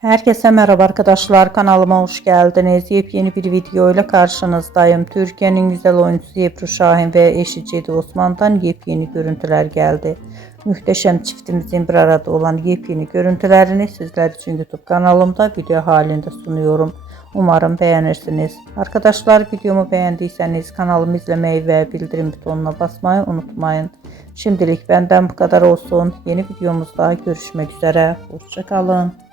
Herkese merhaba arkadaşlar, kanalıma hoş geldiniz. Yepyeni bir video ile karşınızdayım. Türkiye'nin güzel oyuncusu Ebru Şahin ve eşi Cedi Osman'dan yepyeni görüntüler geldi. Muhteşem çiftimizin bir arada olan yepyeni görüntülerini sizler için YouTube kanalımda video halinde sunuyorum. Umarım beğenirsiniz. Arkadaşlar, videomu beğendiyseniz kanalımı izlemeyi ve bildirim butonuna basmayı unutmayın. Şimdilik benden bu kadar olsun. Yeni videomuzda görüşmek üzere. Hoşça kalın.